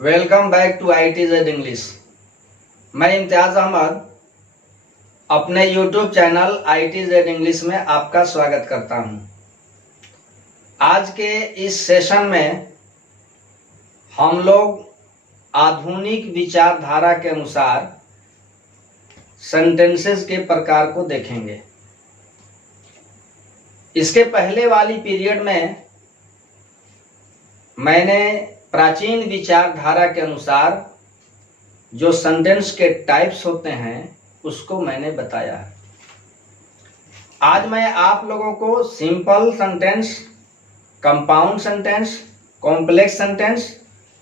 Welcome back to ITZ English. मैं इम्तियाज अहमद अपने YouTube channel ITZ English में आपका स्वागत करता हूं। आज के इस सेशन में हम लोग आधुनिक विचारधारा के अनुसार सेंटेंसेस के प्रकार को देखेंगे। इसके पहले वाली पीरियड में मैंने प्राचीन विचारधारा के अनुसार जो सेंटेंस के टाइप्स होते हैं उसको मैंने बताया है। आज मैं आप लोगों को simple sentence, compound sentence, complex sentence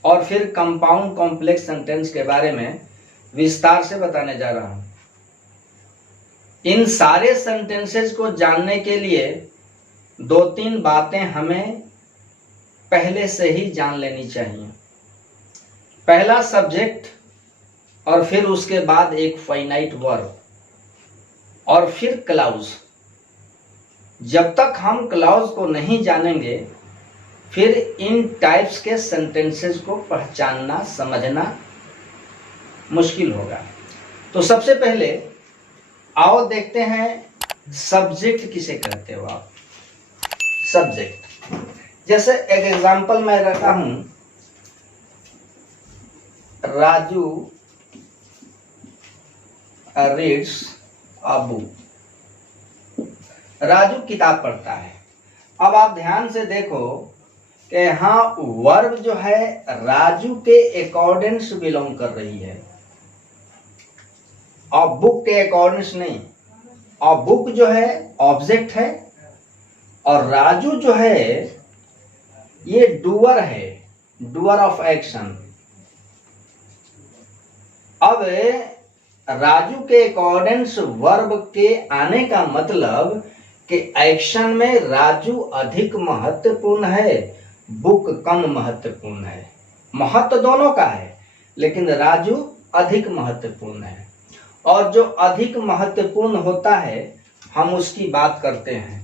और फिर कंपाउंड कॉम्प्लेक्स सेंटेंस के बारे में विस्तार से बताने जा रहा हूं। इन सारे सेंटेंसेस को जानने के लिए दो तीन बातें हमें पहले से ही जान लेनी चाहिए। पहला सब्जेक्ट और फिर उसके बाद एक फाइनाइट वर्ब और फिर क्लाउज। जब तक हम क्लाउज को नहीं जानेंगे फिर इन टाइप्स के सेंटेंसेस को पहचानना, समझना मुश्किल होगा। तो सबसे पहले आओ देखते हैं सब्जेक्ट किसे कहते हो आप। सब्जेक्ट जैसे एक एग्जांपल मैं रखता हूं, Raju reads a book. Raju किताब पढ़ता है। अब आप ध्यान से देखो कि यहाँ वर्ब जो है राजू के अकॉर्डिंग्स बिलोंग कर रही है और बुक के अकॉर्डिंग्स नहीं। और बुक जो है ऑब्जेक्ट है और राजू जो है ये डूअर है, डूअर ऑफ एक्शन। अब राजू के अकॉर्डिंग्स वर्ब के आने का मतलब कि एक्शन में राजू अधिक महत्वपूर्ण है, बुक कम महत्वपूर्ण है। महत्व दोनों का है लेकिन राजू अधिक महत्वपूर्ण है। और जो अधिक महत्वपूर्ण होता है हम उसकी बात करते हैं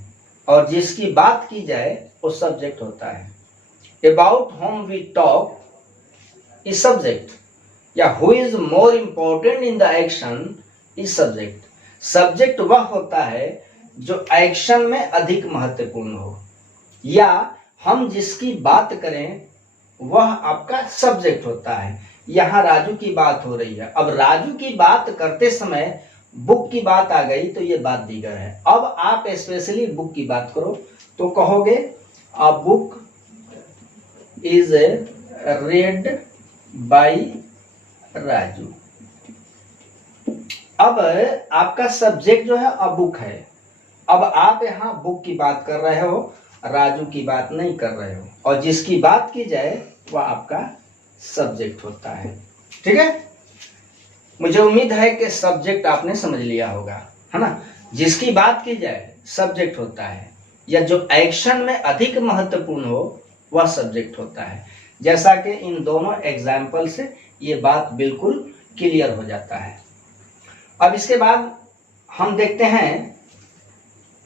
और जिसकी बात की जाए वो सब्जेक्ट होता है। About whom we talk is subject या who is more important in the action is subject। Subject वह होता है जो एक्शन में अधिक महत्वपूर्ण हो या हम जिसकी बात करें वह आपका सब्जेक्ट होता है। यहाँ राजू की बात हो रही है। अब राजू की बात करते समय बुक की बात आ गई तो ये बात दीगर है। अब आप स्पेशली बुक की बात करो तो कहोगे a book is read by Raju. अब आपका सब्जेक्ट जो है अब बुक है। अब आप यहाँ बुक की बात कर रहे हो, राजू की बात नहीं कर रहे हो और जिसकी बात की जाए वह आपका सब्जेक्ट होता है। ठीक है, मुझे उम्मीद है कि सब्जेक्ट आपने समझ लिया होगा, है ना। जिसकी बात की जाए सब्जेक्ट होता है या जो एक्शन में अधिक महत्वपूर्ण हो वह सब्जेक्ट होता है। जैसा कि इन दोनों एग्जाम्पल से ये बात बिल्कुल क्लियर हो जाता है। अब इसके बाद हम देखते हैं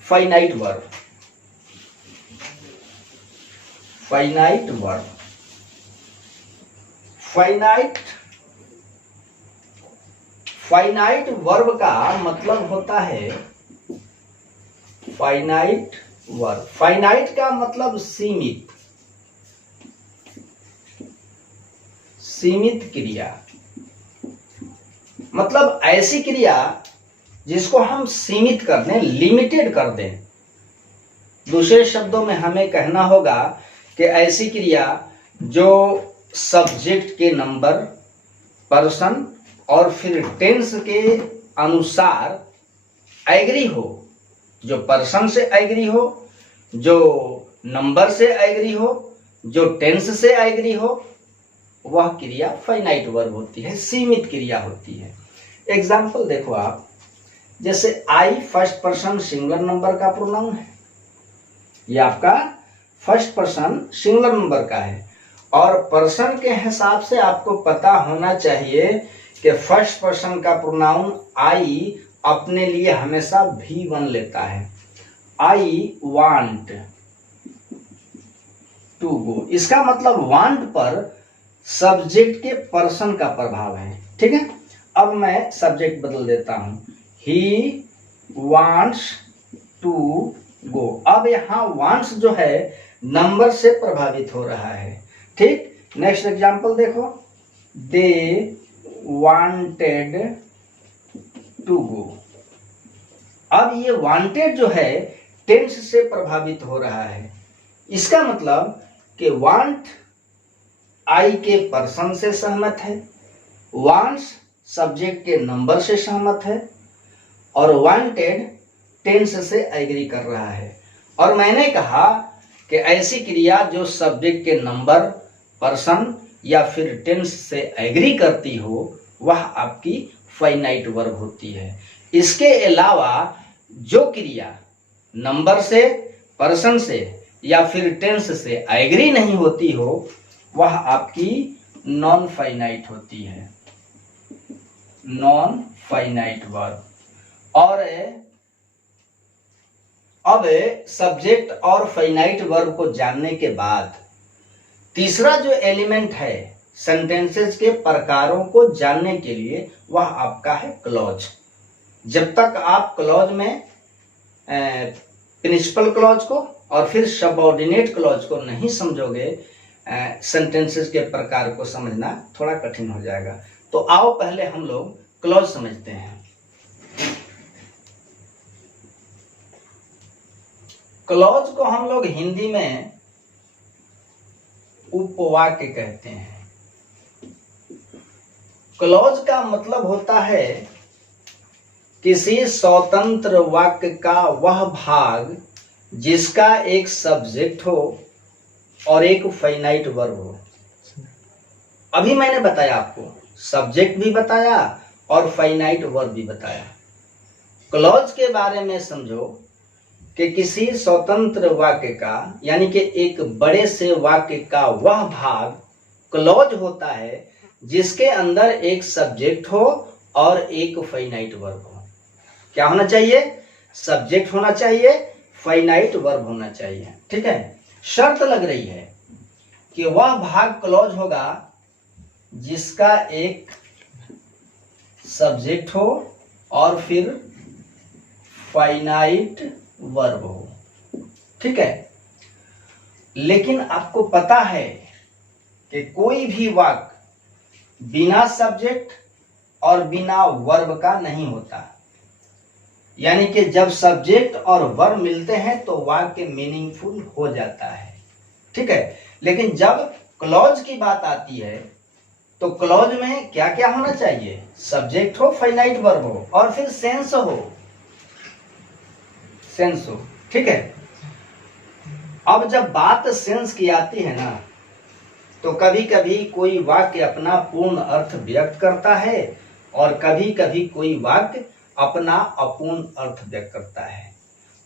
finite verb. Finite verb, finite verb का मतलब होता है फाइनाइट वर्ब। फाइनाइट का मतलब सीमित, सीमित क्रिया। मतलब ऐसी क्रिया जिसको हम सीमित कर दें, लिमिटेड कर दें। दूसरे शब्दों में हमें कहना होगा कि ऐसी क्रिया जो सब्जेक्ट के नंबर, पर्सन और फिर टेंस के अनुसार एग्री हो। जो पर्सन से एग्री हो, जो नंबर से एग्री हो, जो टेंस से एग्री हो, वह क्रिया फाइनाइट वर्ब होती है, सीमित क्रिया होती है। एग्जाम्पल देखो आप, जैसे आई फर्स्ट पर्सन सिंगुलर नंबर का प्रोनाउन है। ये आपका फर्स्ट पर्सन सिंगुलर नंबर का है और पर्सन के हिसाब से आपको पता होना चाहिए कि फर्स्ट पर्सन का प्रोनाउन आई अपने लिए हमेशा V1 लेता है। आई वांट टू गो, इसका मतलब वांट पर सब्जेक्ट के पर्सन का प्रभाव है। ठीक है, अब मैं सब्जेक्ट बदल देता हूं, ही वांट्स टू गो। अब यहां वांट्स जो है नंबर से प्रभावित हो रहा है। ठीक, नेक्स्ट एग्जांपल देखो, दे वांटेड टू गो। अब ये वांटेड जो है टेंस से प्रभावित हो रहा है। इसका मतलब कि वांट आई के पर्सन से सहमत है, वांट्स सब्जेक्ट के नंबर से सहमत है, और वांटेड टेंस से एग्री कर रहा है। और मैंने कहा कि ऐसी क्रिया जो सब्जेक्ट के नंबर, पर्सन या फिर टेंस से एग्री करती हो वह आपकी फाइनाइट वर्ब होती है। इसके अलावा जो क्रिया नंबर से, पर्सन से या फिर टेंस से एग्री नहीं होती हो वह आपकी नॉन फाइनाइट होती है, नॉन फाइनाइट वर्ब। और अब सब्जेक्ट और फाइनाइट वर्ब को जानने के बाद तीसरा जो एलिमेंट है सेंटेंसेस के प्रकारों को जानने के लिए वह आपका है क्लॉज। जब तक आप क्लॉज में प्रिंसिपल क्लॉज को और फिर सबऑर्डिनेट क्लॉज को नहीं समझोगे, सेंटेंसेस के प्रकार को समझना थोड़ा कठिन हो जाएगा। तो आओ पहले हम लोग क्लॉज समझते हैं। क्लॉज को हम लोग हिंदी में उपवाक्य कहते हैं। क्लॉज का मतलब होता है किसी स्वतंत्र वाक्य का वह भाग जिसका एक सब्जेक्ट हो और एक फाइनाइट वर्ब हो। अभी मैंने बताया आपको, सब्जेक्ट भी बताया और फाइनाइट वर्ब भी बताया। क्लॉज के बारे में समझो कि किसी स्वतंत्र वाक्य का यानी कि एक बड़े से वाक्य का वह भाग क्लॉज होता है जिसके अंदर एक सब्जेक्ट हो और एक फाइनाइट वर्ब हो। क्या होना चाहिए? सब्जेक्ट होना चाहिए, फाइनाइट वर्ब होना चाहिए। ठीक है, शर्त लग रही है कि वह भाग क्लॉज होगा जिसका एक सब्जेक्ट हो और फिर फाइनाइट वर्ब हो। ठीक है, लेकिन आपको पता है कि कोई भी वाक्य बिना सब्जेक्ट और बिना वर्ब का नहीं होता। यानी कि जब सब्जेक्ट और वर्ब मिलते हैं तो वाक्य मीनिंगफुल हो जाता है। ठीक है, लेकिन जब क्लॉज की बात आती है तो क्लॉज में क्या क्या होना चाहिए? सब्जेक्ट हो, फाइनाइट वर्ब हो और फिर सेंस हो, सेंस हो। ठीक है, अब जब बात सेंस की आती है ना तो कभी कभी कोई वाक्य अपना पूर्ण अर्थ व्यक्त करता है और कभी कभी कोई वाक्य अपना अपूर्ण अर्थ व्यक्त करता है।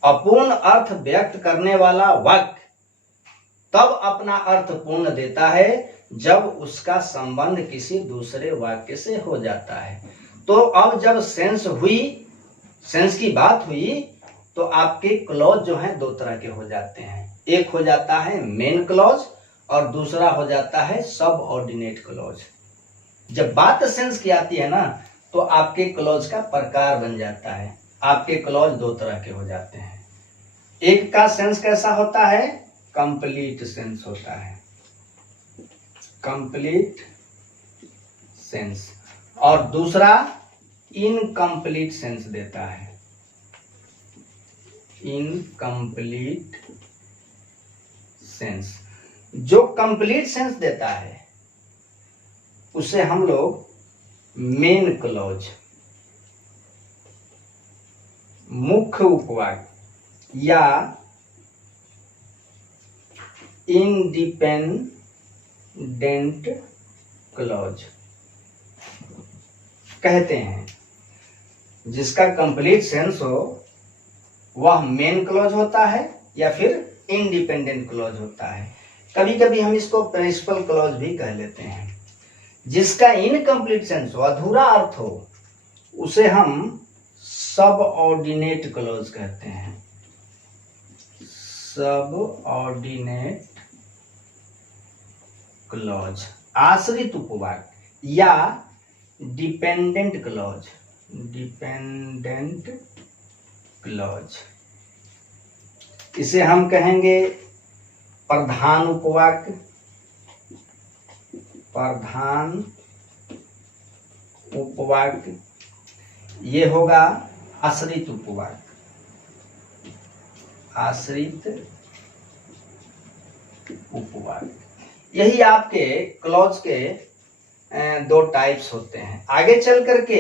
अपूर्ण अर्थ व्यक्त करने वाला वाक्य तब अपना अर्थ पूर्ण देता है जब उसका संबंध किसी दूसरे वाक्य से हो जाता है। तो अब जब सेंस की बात हुई तो आपके क्लॉज जो हैं दो तरह के हो जाते हैं। एक हो जाता है मेन क्लॉज और दूसरा हो जाता है सब ऑर्डिनेट क्लॉज। जब बात सेंस की आती है ना तो आपके क्लॉज का प्रकार बन जाता है। आपके क्लॉज दो तरह के हो जाते हैं। एक का सेंस कैसा होता है? कंप्लीट सेंस होता है, कंप्लीट सेंस, और दूसरा इनकम्प्लीट सेंस देता है, इनकम्प्लीट सेंस। जो कंप्लीट सेंस देता है उसे हम लोग मेन क्लॉज, मुख्य उपवाक्य या इंडिपेंडेंट क्लॉज कहते हैं। जिसका कंप्लीट सेंस हो वह मेन क्लॉज होता है या फिर इंडिपेंडेंट क्लॉज होता है। कभी कभी हम इसको प्रिंसिपल क्लॉज भी कह लेते हैं। जिसका इनकम्प्लीट सेंस हो, अधूरा अर्थ हो, उसे हम सब ऑर्डिनेट क्लॉज कहते हैं, सब ऑर्डिनेट क्लॉज। आश्रित उपवाक्य या डिपेंडेंट क्लॉज, डिपेंडेंट क्लॉज, इसे हम कहेंगे प्रधान उपवाक्य, प्रधान उपवाक्य, ये होगा आश्रित उपवाक्य, आश्रित उपवाक्य। यही आपके क्लॉज के दो टाइप्स होते हैं। आगे चल करके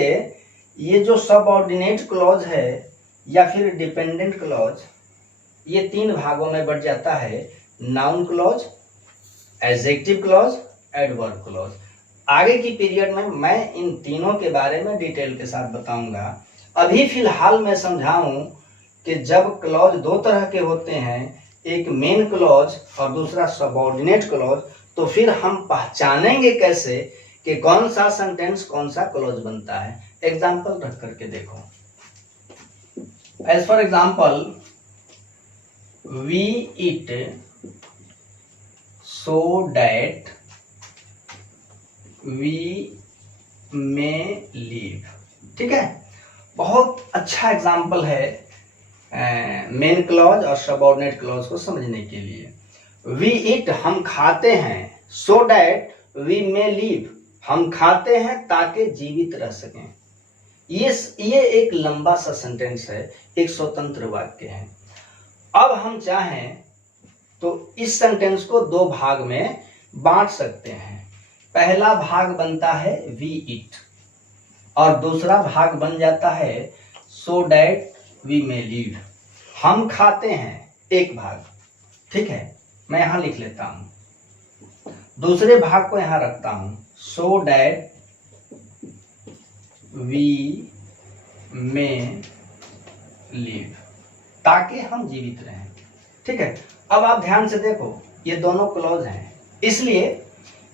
ये जो सबऑर्डिनेट क्लॉज है या फिर डिपेंडेंट क्लॉज, ये तीन भागों में बढ़ जाता है, noun clause, adjective clause, adverb clause. आगे की पीरियड में मैं इन तीनों के बारे में डिटेल के साथ बताऊंगा। अभी फिलहाल मैं समझाऊं कि जब क्लॉज दो तरह के होते हैं, एक मेन क्लॉज और दूसरा सबऑर्डिनेट क्लॉज, तो फिर हम पहचानेंगे कैसे कि कौन सा सेंटेंस कौन सा क्लॉज बनता है। एग्जाम्पल रख करके देखो। As for example, we eat so that we may leave. ठीक है, बहुत अच्छा एग्जाम्पल है मेन क्लॉज और सबऑर्डिनेट क्लॉज को समझने के लिए। वी इट, हम खाते हैं, so that we may leave, हम खाते हैं ताकि जीवित रह सकें। ये एक लंबा सा सेंटेंस है, एक स्वतंत्र वाक्य है। अब हम चाहें तो इस सेंटेंस को दो भाग में बांट सकते हैं। पहला भाग बनता है वी इट और दूसरा भाग बन जाता है so that we may leave. हम खाते हैं, एक भाग, ठीक है, मैं यहां लिख लेता हूं, दूसरे भाग को यहां रखता हूं, so that we may leave, ताकि हम जीवित रहें। ठीक है, अब आप ध्यान से देखो, ये दोनों क्लॉज हैं, इसलिए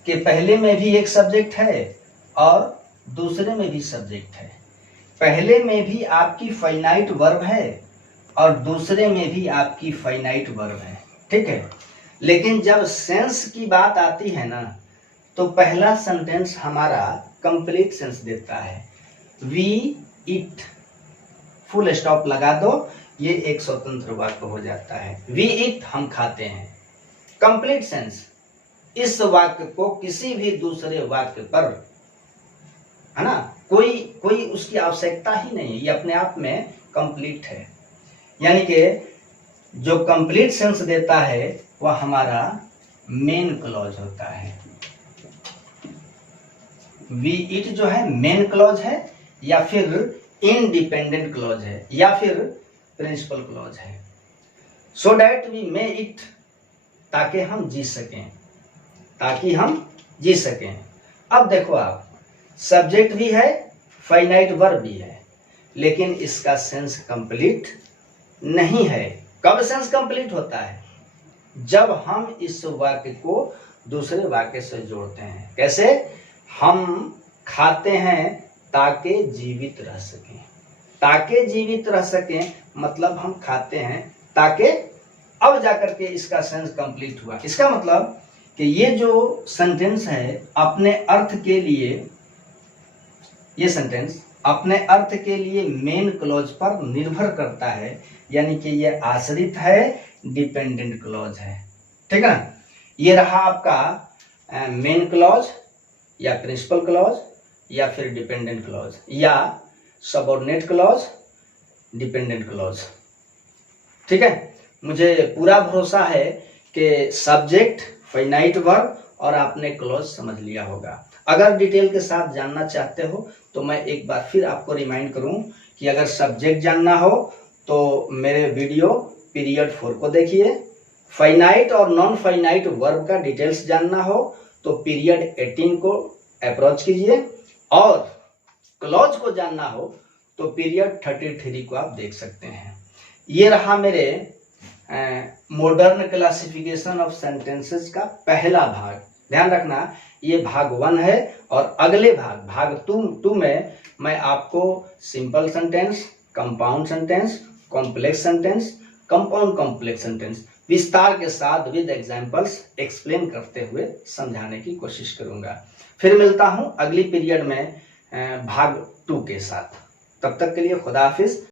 कि पहले में भी एक सब्जेक्ट है और दूसरे में भी सब्जेक्ट है। पहले में भी आपकी फाइनाइट वर्ब है और दूसरे में भी आपकी फाइनाइट वर्ब है। ठीक है, लेकिन जब सेंस की बात आती है ना, तो पहला सेंटेंस हमारा कंप्लीट सेंस देता है। वी इट, फुल स्टॉप लगा दो, ये एक स्वतंत्र वाक्य हो जाता है। वी इट, हम खाते हैं, कंप्लीट सेंस। इस वाक्य को किसी भी दूसरे वाक्य पर, है ना, कोई उसकी आवश्यकता ही नहीं है, ये अपने आप में कंप्लीट है। यानी कि जो कंप्लीट सेंस देता है वह हमारा मेन क्लॉज होता है। वी इट जो है मेन क्लॉज है या फिर इंडिपेंडेंट क्लॉज है या फिर प्रिंसिपल क्लॉज है। So that we may eat, ताकि हम जी सकें, ताकि हम जी सकें। अब देखो आप, सब्जेक्ट भी है, फाइनाइट वर्ब भी है, लेकिन इसका सेंस कंप्लीट नहीं है। कब सेंस कंप्लीट होता है? जब हम इस वाक्य को दूसरे वाक्य से जोड़ते हैं। कैसे? हम खाते हैं ताकि जीवित रह सकें। ताकि जीवित रह सकें मतलब हम खाते हैं ताकि, अब जाकर के इसका सेंस कंप्लीट हुआ। इसका मतलब कि ये जो सेंटेंस है अपने अर्थ के लिए, ये सेंटेंस अपने अर्थ के लिए मेन क्लॉज पर निर्भर करता है, यानी कि ये आश्रित है, डिपेंडेंट क्लॉज है। ठीक है ना? ये रहा आपका मेन क्लॉज या प्रिंसिपल क्लॉज या फिर डिपेंडेंट क्लॉज या सबऑर्डिनेट क्लॉज, डिपेंडेंट क्लॉज। ठीक है, मुझे पूरा भरोसा है कि सब्जेक्ट, फाइनाइट वर्ब और आपने क्लॉज समझ लिया होगा। अगर डिटेल के साथ जानना चाहते हो तो मैं एक बार फिर आपको रिमाइंड करूं कि अगर सब्जेक्ट जानना हो तो मेरे वीडियो पीरियड 4 को देखिए। फाइनाइट और नॉन फाइनाइट वर्ब का डिटेल्स जानना हो तो पीरियड 18 को अप्रोच कीजिए, और क्लॉज को जानना हो तो पीरियड 33 को आप देख सकते हैं। ये रहा मेरे मॉडर्न क्लासिफिकेशन ऑफ सेंटेंसेस का पहला भाग। ध्यान रखना, ये भाग 1 है और अगले भाग 2 में मैं आपको simple sentence, compound sentence, complex sentence compound complex sentence विस्तार के साथ विद एग्जांपल्स एक्सप्लेन करते हुए समझाने की कोशिश करूंगा। फिर मिलता हूं अगली पीरियड में भाग 2 के साथ। तब तक के लिए खुदा हाफिज।